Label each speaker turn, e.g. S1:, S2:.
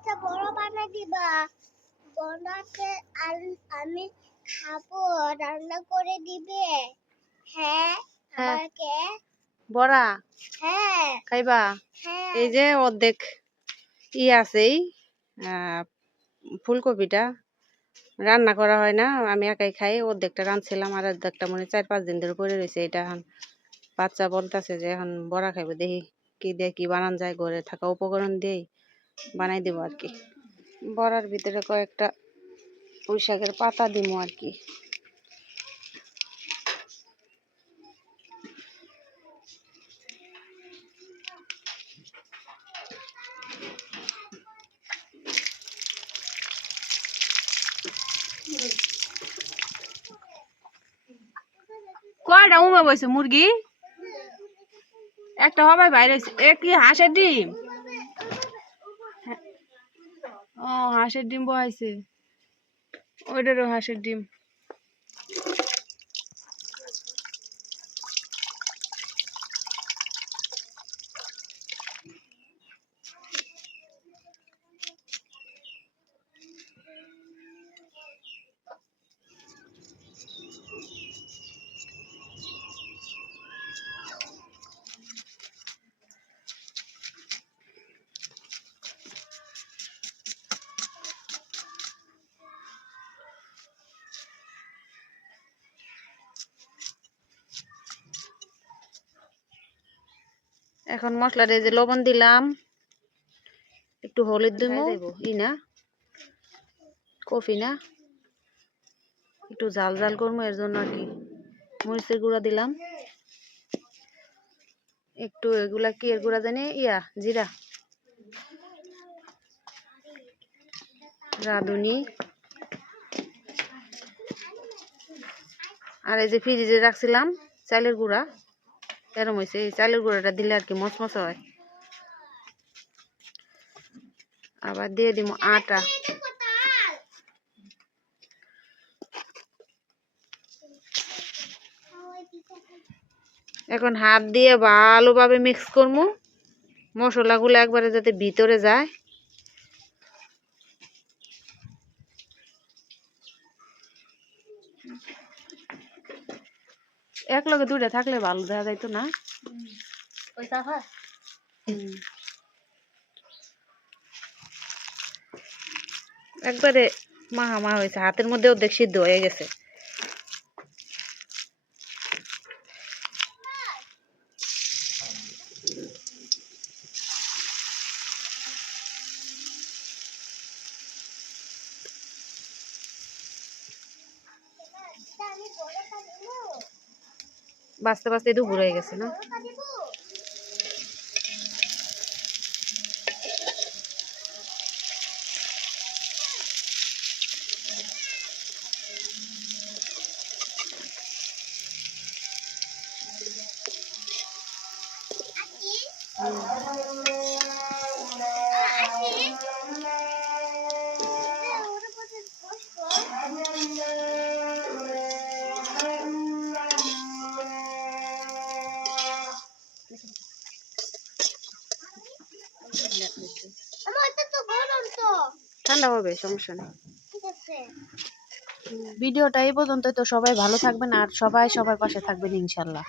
S1: আচ্ছা বড় বানাই দিবা। আল- আমি খাব রান্না করে দিবে। হ্যাঁ
S2: হ্যাঁ।
S1: আমাকে।
S2: বড়া?
S1: হ্যাঁ।
S2: খাইবা?
S1: হ্যাঁ।
S2: এই যে অর্ধেক ই আছে এই, আহ, ফুলকপিটা। রান্না করা হয় না আমি একাই খাই। অর্ধেকটা রাঁধছিলাম আর অর্ধেকটা মনে চার পাঁচ দিন ধরে পড়ে রয়েছে। এটা এখন বাচ্চা বলতেছে যে এখন বড়া খাইবে দেখি কি দিয়ে কি বানান যায়। ঘরে থাকা উপকরণ দিয়েই বানাই দেবো আর কি। বড়ার ভিতরে কয়েকটা পুঁই শাকের পাতা দিব আর কি।
S3: কয়টা উমে বইছে মুরগি? একটা হবাই বাইরে কি হাঁসের ডিম? ও হাঁসের ডিম বহাইছে। ওইটারও হাঁসের ডিম।
S2: এখন মশলাটা এই যে লবণ দিলাম একটু হলুদ দিব। ই না কফি না। একটু জাল জাল করব এর জন্য আর কি। মরিচের গুঁড়া দিলাম। একটু এগুলা কি এর গুঁড়া জানি? ইয়া জিরা। রাঁধুনি। আর এই যে ফ্রিজে রাখছিলাম চালের গুঁড়া। এরম হয়েছে এই চালের গুঁড়াটা দিলে আর কি মচমচ হয়। আবার দিয়ে দিব আটা। এখন হাত দিয়ে ভালোভাবে মিক্স করব মশলাগুলো একবারে যাতে ভিতরে যায়।
S3: এক লগে দুইটা থাকলে ভালো দেখা যাইতো না।
S1: হয়।
S2: একবারে মাহা মাহা হয়েছে হাতের মধ্যে অর্ধেক সিদ্ধ হয়ে গেছে।
S1: আমি বড় খাব।
S2: বাঁচতে বাঁচতে দুপুর হয়ে গেছে না? ঠান্ডা হবে সমস্যা নেই।
S3: ভিডিওটা এই পর্যন্ত তো, সবাই ভালো থাকবেন আর সবাই সবার পাশে থাকবেন, ইনশাল্লাহ।